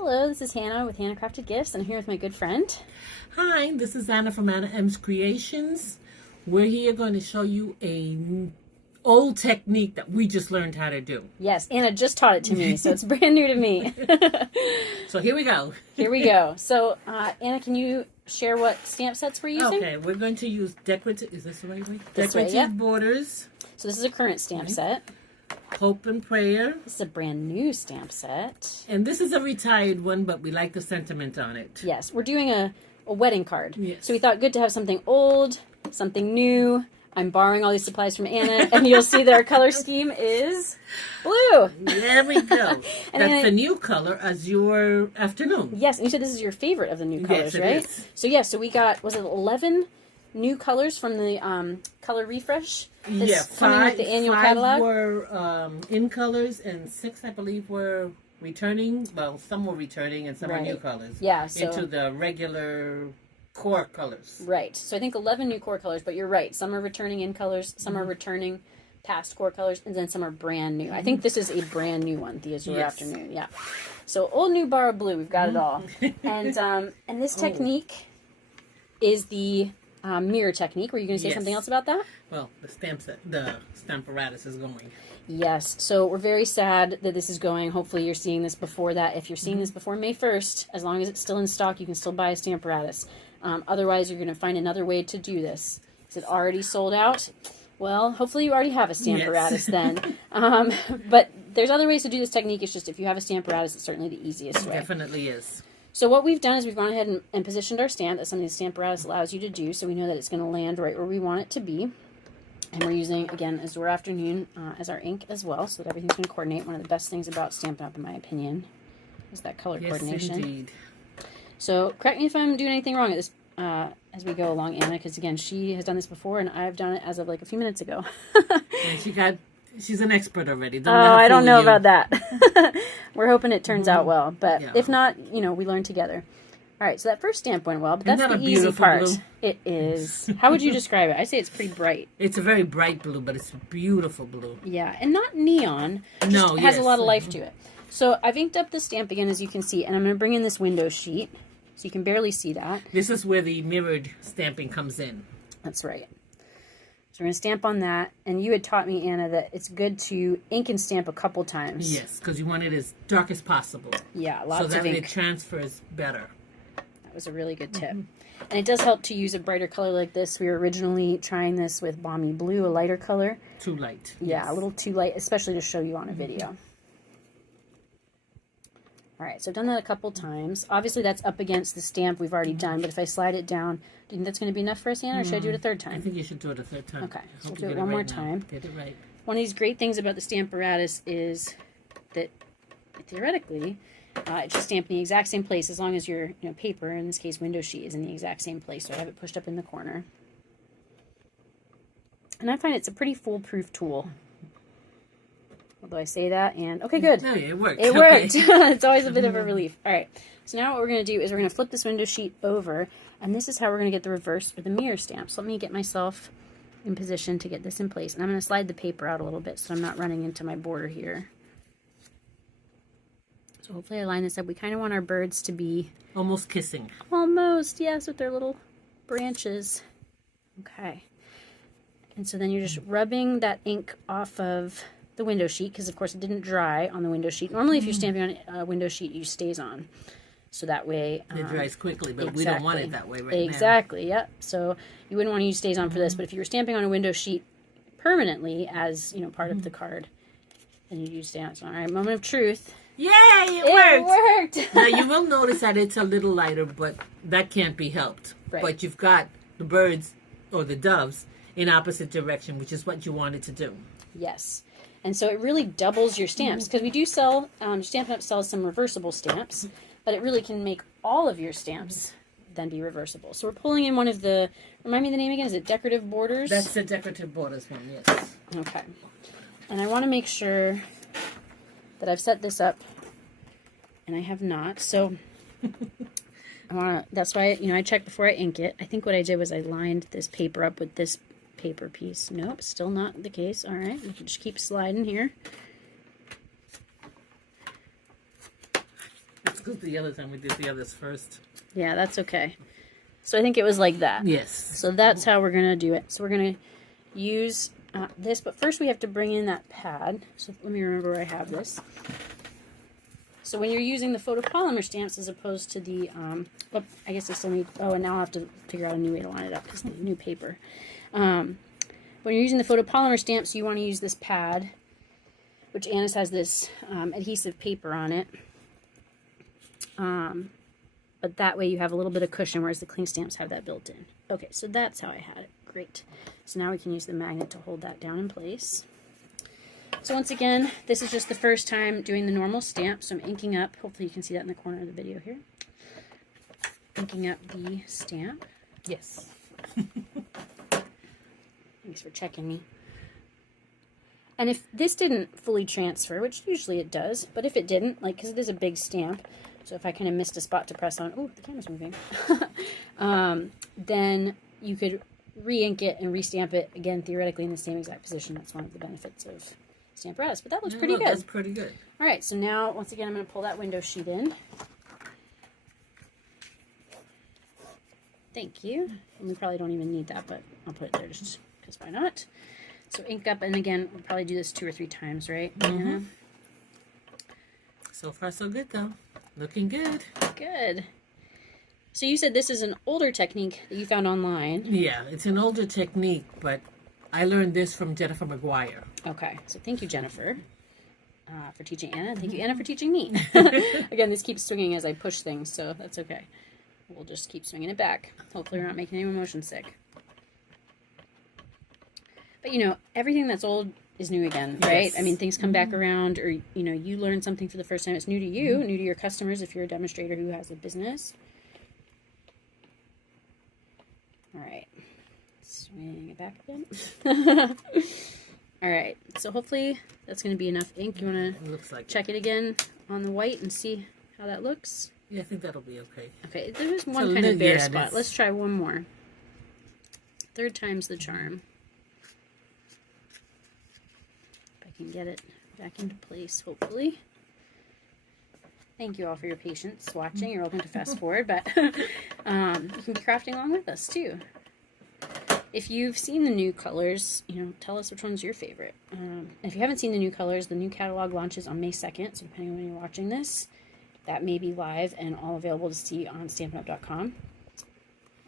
Hello, this is Hannah with Hannah Crafted Gifts, and I'm here with my good friend. Hi, this is Anna from Anna M's Creations. We're here going to show you a old technique that we just learned how to do. Yes, Anna just taught it to me, so it's brand new to me. So here we go. Here we go. So, Anna, can you share what stamp sets we're using? Okay, we're going to use decorative, is this the right way? This way, Decorative yep. borders. So this is a current stamp set. Hope and prayer. This is a brand new stamp set. And this is a retired one, but we like the sentiment on it. Yes, we're doing a wedding card. Yes. So we thought good to have something old, something new. I'm borrowing all these supplies from Anna, and you'll see that our color scheme is blue. There we go. And That's the new color as your afternoon. Yes, and you said this is your favorite of the new colors, Yes, it right? is. So yeah, so we got, was it 11 new colors from the color refresh? Coming with the annual catalog. 5 were in colors, and 6, I believe, were returning. Well, some were returning, and some are new colors. Yeah, so into the regular core colors. Right. So I think 11 new core colors, but you're right. Some are returning in colors, some are returning past core colors, and then some are brand new. I think this is a brand new one, the Azure Afternoon. Yeah. So old, new, borrowed, blue. We've got it all. And this technique is the mirror technique. Were you going to say something else about that? Well, the stamp apparatus is going. Yes. So we're very sad that this is going. Hopefully you're seeing this before that. If you're seeing this before May 1st, as long as it's still in stock, you can still buy a stamp apparatus. Otherwise, you're going to find another way to do this. Is it already sold out? Well, hopefully you already have a stamp apparatus then. But there's other ways to do this technique. It's just if you have a stamp apparatus, it's certainly the easiest way. Definitely is. So what we've done is we've gone ahead and positioned our stamp. That's something the stamp apparatus allows you to do, so we know that it's going to land right where we want it to be. And we're using, again, Azure Afternoon as our ink as well, so that everything's going to coordinate. One of the best things about Stampin' Up, in my opinion, is that color coordination. Yes, indeed. So correct me if I'm doing anything wrong at this as we go along, Anna, because, again, she has done this before, and I've done it as of, like, a few minutes ago. And she's an expert already. I don't know about that. We're hoping it turns out well, but if not, we learn together. All right, so that first stamp went well, but that's the easy part. Blue? It is. How would you describe it? I say it's pretty bright. It's a very bright blue, but it's beautiful blue. Yeah, and not neon. No, it has a lot of life to it. So I've inked up the stamp again, as you can see, and I'm going to bring in this window sheet, so you can barely see that. This is where the mirrored stamping comes in. That's right. So we're going to stamp on that, and you had taught me, Anna, that it's good to ink and stamp a couple times. Yes, because you want it as dark as possible. Yeah, lots of ink. So that it transfers better. That was a really good tip. And it does help to use a brighter color like this. We were originally trying this with Balmy Blue, a lighter color. Too light. Yeah, a little too light, especially to show you on a video. All right, so I've done that a couple times. Obviously, that's up against the stamp we've already done, but if I slide it down, do you think that's going to be enough for us, Anna, or should I do it a third time? I think you should do it a third time. Okay, so we'll do it one more time. Get it right. One of these great things about the stamp apparatus is that, theoretically, it should stamp in the exact same place as long as your paper, in this case window sheet, is in the exact same place. So I have it pushed up in the corner. And I find it's a pretty foolproof tool. Although I say that, and okay, good. No, it worked. It worked. It's always a bit of a relief. All right. So now what we're going to do is we're going to flip this window sheet over, and this is how we're going to get the reverse or the mirror stamp. So let me get myself in position to get this in place. And I'm going to slide the paper out a little bit so I'm not running into my border here. So hopefully I line this up. We kind of want our birds to be... almost kissing. Almost, yes, with their little branches. Okay. And so then you're just rubbing that ink off of the window sheet, because of course it didn't dry on the window sheet. Normally if you're stamping on a window sheet, it stays on. So that way... it dries quickly, but we don't want it that way right now. Exactly, yep. So you wouldn't want to use stays on for this, but if you were stamping on a window sheet permanently as, part of the card, then you'd use stay on. So, all right, moment of truth. Yay, it worked! Now you will notice that it's a little lighter, but that can't be helped. Right. But you've got the birds, or the doves, in opposite direction, which is what you wanted to do. Yes. And so it really doubles your stamps, because we do sell, Stampin' Up! Sells some reversible stamps, but it really can make all of your stamps then be reversible. So we're pulling in one of the, remind me the name again, is it decorative borders? That's the decorative borders one, yes. Okay. And I want to make sure that I've set this up, and I have not, so that's why, I checked before I ink it. I think what I did was I lined this paper up with this paper piece. Nope, still not the case. All right, we can just keep sliding here. because the other time we did the others first. Yeah, that's okay. So I think it was like that. Yes. So that's how we're going to do it. So we're going to use this, but first we have to bring in that pad. So let me remember where I have this. So when you're using the photopolymer stamps as opposed to the, I guess I still need, and now I'll have to figure out a new way to line it up because the new paper. When you're using the photopolymer stamps, you want to use this pad, which Anna's has this adhesive paper on it. But that way you have a little bit of cushion, whereas the cling stamps have that built in. Okay, so that's how I had it. Great. So now we can use the magnet to hold that down in place. So once again, this is just the first time doing the normal stamp, so I'm inking up. Hopefully you can see that in the corner of the video here. Inking up the stamp. Yes. Thanks for checking me. And if this didn't fully transfer, which usually it does, but if it didn't, like, because it is a big stamp, so if I kind of missed a spot to press on, oh, the camera's moving, then you could re-ink it and re-stamp it, again, theoretically in the same exact position. That's one of the benefits of Stamparatus, but that looks pretty good. That's pretty good. All right, so now, once again, I'm going to pull that window sheet in. Thank you. And we probably don't even need that, but I'll put it there just because why not? So ink up, and again, we'll probably do this 2 or 3 times, right? Mm-hmm. So far, so good, though. Looking good. Good. So you said this is an older technique that you found online. Yeah, it's an older technique, but I learned this from Jennifer McGuire. Okay, so thank you, Jennifer, for teaching Anna. Thank you, Anna, for teaching me. Again, this keeps swinging as I push things, so that's okay. We'll just keep swinging it back. Hopefully we're not making anyone motion sick. But, you know, everything that's old is new again, right? Yes. I mean, things come back around, or, you know, you learn something for the first time. It's new to you, new to your customers if you're a demonstrator who has a business. All right. Swing it back again. All right. So hopefully that's going to be enough ink. You want to check it again on the white and see how that looks? Yeah, I think that'll be okay. Okay. There was one kind of bare spot. Let's try one more. 3rd time's the charm. If I can get it back into place, hopefully. Thank you all for your patience watching. You're welcome to fast forward, but you can be crafting along with us too. If you've seen the new colors, you know, tell us which one's your favorite. If you haven't seen the new colors, the new catalog launches on May 2nd, so depending on when you're watching this, that may be live and all available to see on StampinUp.com. And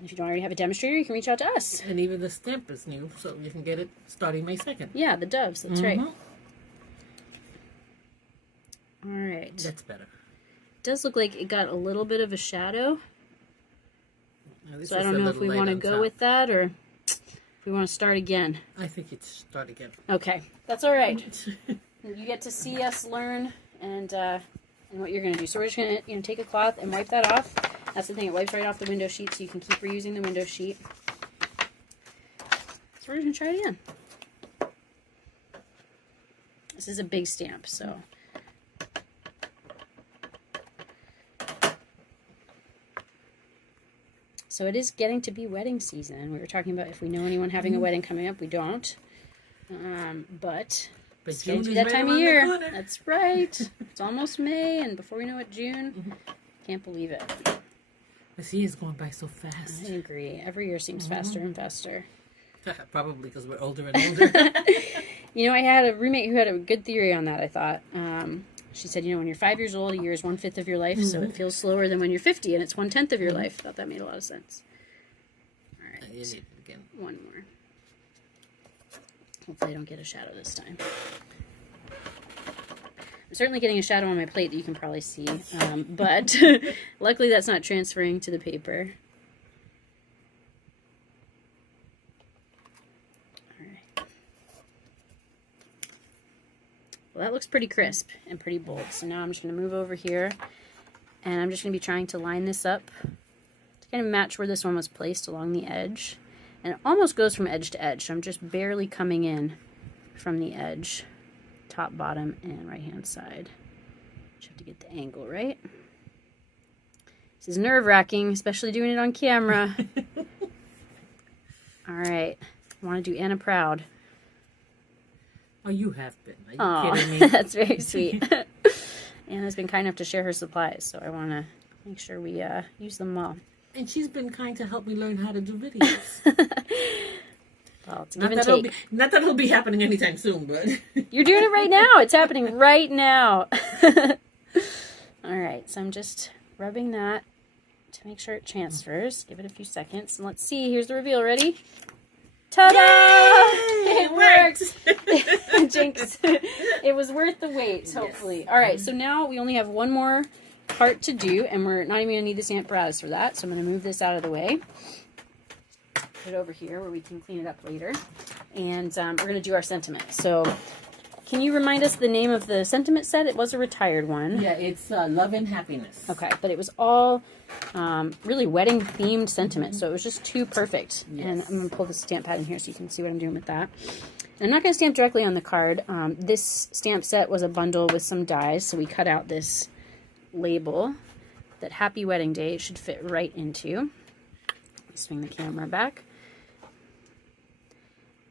if you don't already have a demonstrator, you can reach out to us. And even the stamp is new, so you can get it starting May 2nd. Yeah, the doves, that's right. All right. That's better. It does look like it got a little bit of a shadow. So I don't know if we want to go with that or if we want to start again. I think it's start again. Okay, that's all right. You get to see us learn and what you're going to do. So we're just going to take a cloth and wipe that off. That's the thing, it wipes right off the window sheet, so you can keep reusing the window sheet. So we're just going to try it again. This is a big stamp, so... So it is getting to be wedding season. We were talking about if we know anyone having a wedding coming up. We don't. But it's getting to be that time of year. That's right. It's almost May, and before we know it, June. Can't believe it. The year is going by so fast. I agree. Every year seems faster and faster. Probably because we're older and older. You know, I had a roommate who had a good theory on that, I thought. She said, you know, when you're 5 years old, a year is 1/5 of your life, so it feels slower than when you're 50 and it's 1/10 of your life. I thought that made a lot of sense. All right. You need it again. One more. Hopefully I don't get a shadow this time. I'm certainly getting a shadow on my plate that you can probably see, but luckily that's not transferring to the paper. Well, that looks pretty crisp and pretty bold. So now I'm just going to move over here, and I'm just going to be trying to line this up to kind of match where this one was placed along the edge. And it almost goes from edge to edge, so I'm just barely coming in from the edge, top, bottom, and right-hand side. Just have to get the angle right. This is nerve-wracking, especially doing it on camera. All right, I want to do Anna proud. Oh, you have been. Are you kidding me? That's very sweet. Anna's been kind enough to share her supplies, so I want to make sure we use them well. And she's been kind to help me learn how to do videos. Well, it's a give and take. Not that it'll be happening anytime soon, but... You're doing it right now. It's happening right now. All right, so I'm just rubbing that to make sure it transfers. Give it a few seconds. And let's see. Here's the reveal. Ready? Ta-da! Yay! It worked! Jinx. It was worth the wait, hopefully. Yes. All right, so now we only have one more part to do, and we're not even going to need the stamp apparatus for that. So I'm going to move this out of the way. Put it over here where we can clean it up later. And we're going to do our sentiment. So can you remind us the name of the sentiment set? It was a retired one. Yeah, it's Love and Happiness. Okay, but it was all really wedding-themed sentiment, so it was just too perfect. Yes. And I'm going to pull the stamp pad in here so you can see what I'm doing with that. And I'm not going to stamp directly on the card. This stamp set was a bundle with some dies, so we cut out this label that Happy Wedding Day should fit right into. Swing the camera back.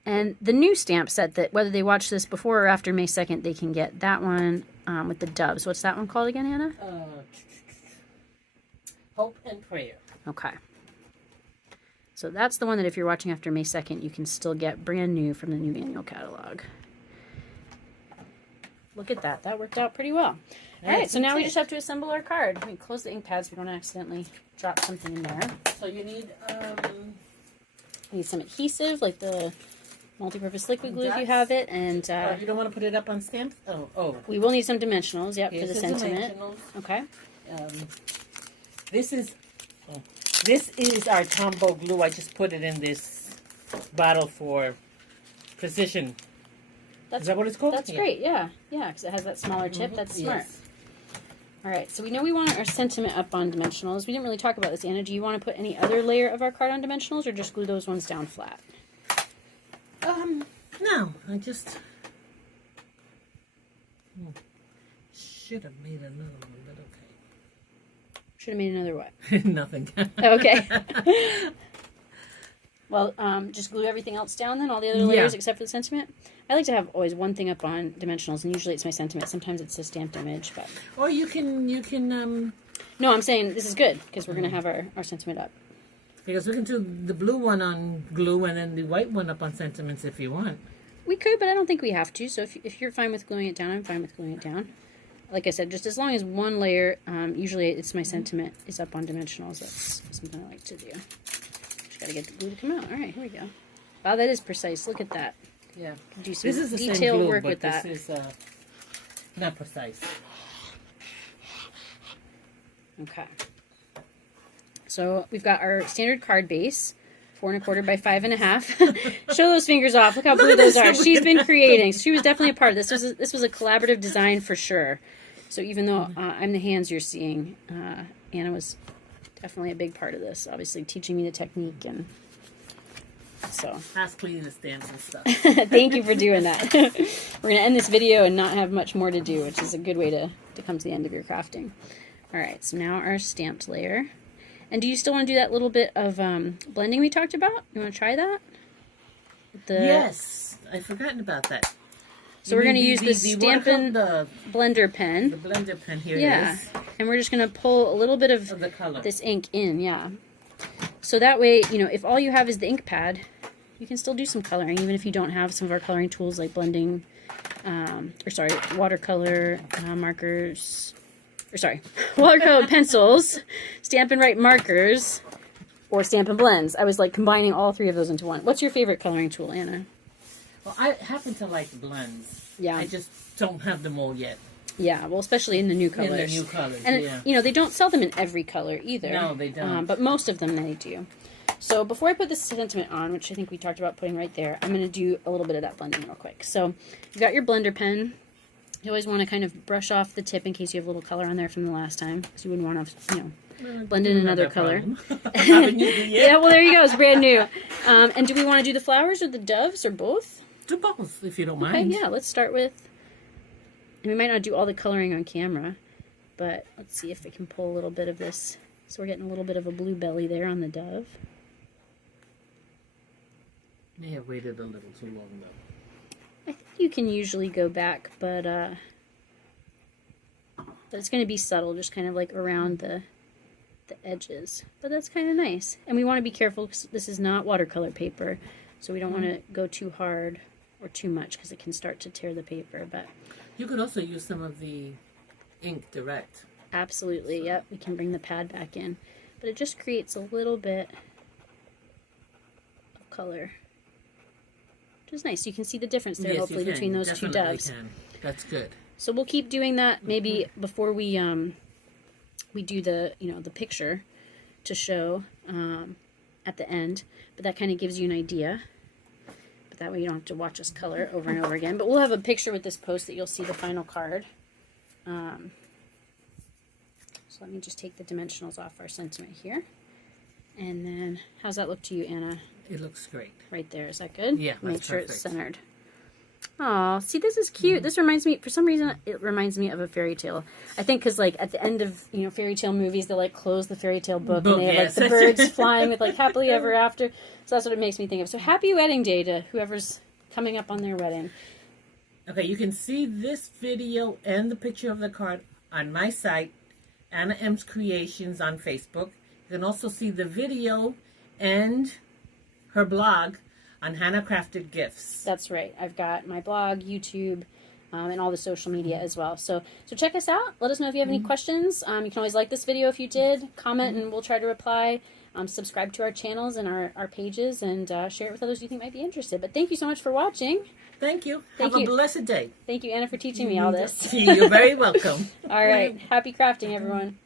And the new stamp set that, whether they watch this before or after May 2nd, they can get that one with the doves. What's that one called again, Hannah? Hope and Prayer. Okay. So that's the one that if you're watching after May 2nd, you can still get brand new from the new annual catalog. Look at that. That worked out pretty well. All right, so now we just have to assemble our card. Let me close the ink pad so we don't accidentally drop something in there. So you need some adhesive, like the multi-purpose liquid glue if you have it, and you don't want to put it up on stamps. Oh. We will need some dimensionals, yep, for the sentiment. Okay. This is our Tombow glue. I just put it in this bottle for precision. Is that what it's called? That's great. Yeah, because it has that smaller tip. That's smart. Yes. All right, so we know we want our sentiment up on dimensionals. We didn't really talk about this, Anna. Do you want to put any other layer of our card on dimensionals, or just glue those ones down flat? No, I just should have made another one, but okay. Should have made another what? Nothing. Okay. Well, just glue everything else down then, all the other layers except for the sentiment. I like to have always one thing up on dimensionals, and usually it's my sentiment. Sometimes it's a stamped image, but. Or you can. No, I'm saying this is good because we're gonna have our sentiment up. Because we can do the blue one on glue and then the white one up on sentiments if you want. We could, but I don't think we have to. So if you're fine with gluing it down, I'm fine with gluing it down. Like I said, just as long as one layer, usually it's my sentiment, is up on dimensionals. That's something I like to do. Just gotta get the glue to come out. All right, here we go. Wow, that is precise. Look at that. Yeah. Do some detailed work with that. This is not precise. Okay. So we've got our standard card base, 4 1/4 by 5 1/2. Show those fingers off. Look how blue those are. She's been creating. She was definitely a part of this. This was a collaborative design for sure. So even though I'm the hands you're seeing, Anna was definitely a big part of this. Obviously teaching me the technique and so. Ask cleaning the stamps and stuff. Thank you for doing that. We're gonna end this video and not have much more to do, which is a good way to come to the end of your crafting. All right, so now our stamped layer. And do you still want to do that little bit of blending we talked about? You want to try that? Yes, I've forgotten about that. So we're going to use the Stampin' blender pen. The blender pen here. Yeah, and we're just going to pull a little bit of the color. This ink in. Yeah. So that way, you know, if all you have is the ink pad, you can still do some coloring, even if you don't have some of our coloring tools like blending, watercolor markers. Watercolor pencils, Stampin' Write markers, or Stampin' Blends. I was like combining all three of those into one. What's your favorite coloring tool, Anna? Well, I happen to like blends. Yeah. I just don't have them all yet. Yeah, well, especially in the new colors. In the new colors, and you know, they don't sell them in every color either. No, they don't. But most of them they do. So before I put this sentiment on, which I think we talked about putting right there, I'm going to do a little bit of that blending real quick. So you've got your blender pen. You always want to kind of brush off the tip in case you have a little color on there from the last time, because you wouldn't want to, you know, blend in another color. Yeah, well, there you go. It's brand new. And do we want to do the flowers or the doves or both? Do both, if you don't mind. Okay, yeah. Let's start with, and we might not do all the coloring on camera, but let's see if we can pull a little bit of this. So we're getting a little bit of a blue belly there on the dove. May have waited a little too long, though. I think you can usually go back, but But it's going to be subtle, just kind of like around the edges. But that's kind of nice. And we want to be careful because this is not watercolor paper. So we don't want to go too hard or too much because it can start to tear the paper. But you could also use some of the ink direct. Absolutely, yep. We can bring the pad back in. But it just creates a little bit of color. Which is nice. You can see the difference there, yes, hopefully, between those two doves. Can. That's good. So we'll keep doing that maybe before we do the the picture to show at the end. But that kind of gives you an idea. But that way you don't have to watch us color over and over again. But we'll have a picture with this post that you'll see the final card. So let me just take the dimensionals off our sentiment here. And then, how's that look to you, Anna? It looks great. Right there. Is that good? Yeah, Make sure perfect. It's centered. Oh, see, this is cute. This reminds me, for some reason, it reminds me of a fairy tale. I think because, like, at the end of, fairy tale movies, they, like, close the fairy tale book and they have, like, the birds flying with, like, happily ever after. So that's what it makes me think of. So happy wedding day to whoever's coming up on their wedding. Okay, you can see this video and the picture of the card on my site, Anna M's Creations on Facebook. You can also see the video and her blog on Hannah Crafted Gifts. That's right. I've got my blog, YouTube, and all the social media as well. So check us out. Let us know if you have any questions. You can always like this video if you did. Comment and we'll try to reply. Subscribe to our channels and our pages and share it with others you think might be interested. But thank you so much for watching. Thank you. Have a blessed day. Thank you, Anna, for teaching me all this. You're very welcome. All right. Happy crafting, everyone.